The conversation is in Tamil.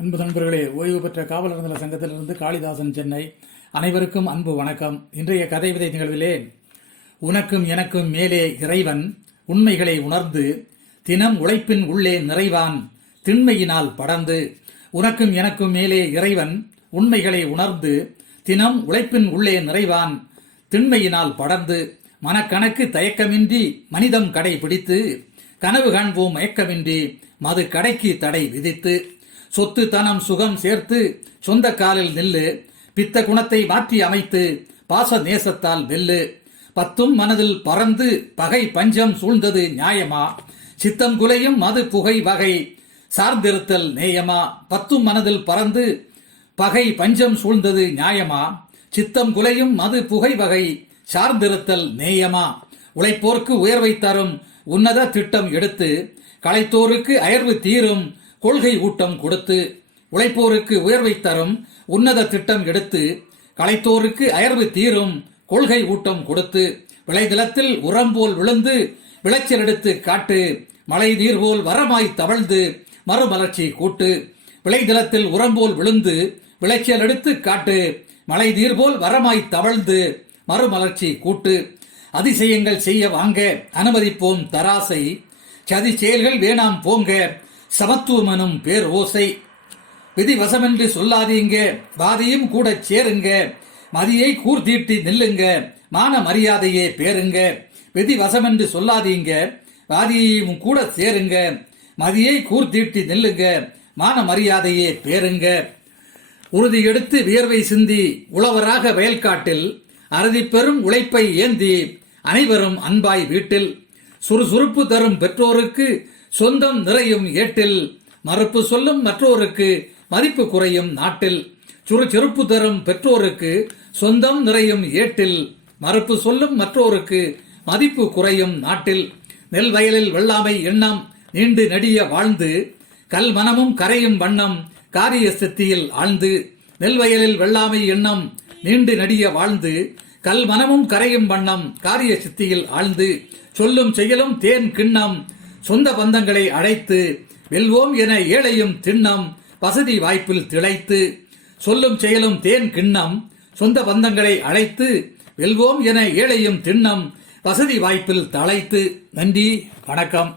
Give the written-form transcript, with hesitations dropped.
அன்பு நண்பர்களே, ஓய்வு பெற்ற காவலர் நல சங்கத்திலிருந்து காளிதாசன், சென்னை. அனைவருக்கும் அன்பு வணக்கம். இன்றைய கதை விதை நிகழ்விலே, உனக்கும் எனக்கும் மேலே இறைவன் உண்மைகளை உணர்ந்து தினம் உழைப்பின் உள்ளே நிறைவான் திண்மையினால் படர்ந்து. உனக்கும் எனக்கும் மேலே இறைவன் உண்மைகளை உணர்ந்து தினம் உழைப்பின் உள்ளே நிறைவான் திண்மையினால் படர்ந்து. மனக்கணக்கு தயக்கமின்றி மனிதம் கடை பிடித்து கனவு காண்போம் மயக்கமின்றி மது கடைக்கு தடை விதித்து. சொத்து தனம் சுகம் சேர்த்து சொந்த காலில் நில்லு, பித்த குணத்தை மாற்றி அமைத்து பாச நேசத்தால் வெல்லு. பத்தும் மனதில் பறந்து பகை பஞ்சம் சூழ்ந்தது நியாயமா, சித்தம் குலையும் மது புகை வகை சார்ந்திருத்தல் நேயமா. பத்தும் மனதில் பறந்து பகை பஞ்சம் சூழ்ந்தது நியாயமா, சித்தம் குலையும் மது புகை வகை சார்ந்திருத்தல் நேயமா. உழைப்போர்க்கு உயர்வை தரும் உன்னத திட்டம் எடுத்து களைத்தோருக்கு அயர்வு தீரும் கொள்கை ஊட்டம் கொடுத்து. உழைப்போருக்கு உயர்வை தரும் உன்னத திட்டம் எடுத்து களைத்தோருக்கு அயர்வு தீரும் கொள்கை ஊட்டம் கொடுத்து. விளைநிலத்தில் உரம் போல் விழுந்து விளைச்சல் எடுத்து காட்டு, மழை நீர் போல் வரமாய் தவழ்ந்து மறுமலர்ச்சி கூட்டு. விளைநிலத்தில் உரம் போல் விழுந்து விளைச்சல் எடுத்து காட்டு, மழை நீர் போல் வரமாய் தவழ்ந்து மறுமலர்ச்சி கூட்டு. அதிசயங்கள் செய்ய வாங்க அனுமதிப்போம் தராசை, சதி செயல்கள் வேணாம் போங்க சமத்துவம் எனும் பேர் ஓசை. விதி வசமென்று சொல்லாதீங்க வாதியும் கூட சேருங்க, மதியை கூர்தீட்டி நில்லுங்க மான மரியாதையே பேருங்க. விதி வசமென்று சொல்லாதீங்க வாதியையும் கூட சேருங்க, மதியை கூர்தீட்டி நில்லுங்க மான மரியாதையே பேருங்க. உறுதி எடுத்து வியர்வை சிந்தி உழவராக வயல்காட்டில் அறுதி பெறும் உழைப்பை ஏந்தி அனைவரும் அன்பாய் வீட்டில். சுறுசுறுப்பு தரும் பெற்றோருக்கு சொந்தம் நிறையும் ஏட்டில், மறுப்பு சொல்லும் மற்றோருக்கு மதிப்பு குறையும் நாட்டில். சுறுசுறுப்பு தரும் பெற்றோருக்கு சொந்தம் நிறையும் ஏட்டில், மறுப்பு சொல்லும் மற்றோருக்கு மதிப்பு குறையும் நாட்டில். நெல் வயலில் வெள்ளாமை எண்ணம் நீண்டு நெடிய வாழ்ந்து கல் மனமும் கரையும் வண்ணம் காரிய சித்தியில் ஆழ்ந்து. நெல் வயலில் வெள்ளாமை எண்ணம் நீண்டு நெடிய வாழ்ந்து கல் மனமும் கரையும் வண்ணம் காரிய சித்தியில் ஆழ்ந்து. சொல்லும் செயலும் தேன் கிண்ணம் சொந்த பந்தங்களை அழைத்து வெல்வோம் என ஏழையும் திண்ணம் வசதி வாய்ப்பில் திளைத்து. சொல்லும் செயலும் தேன் கிண்ணம் சொந்த பந்தங்களை அழைத்து வெல்வோம் என ஏழையும் திண்ணம் வசதி வாய்ப்பில் தழைத்து. நன்றி, வணக்கம்.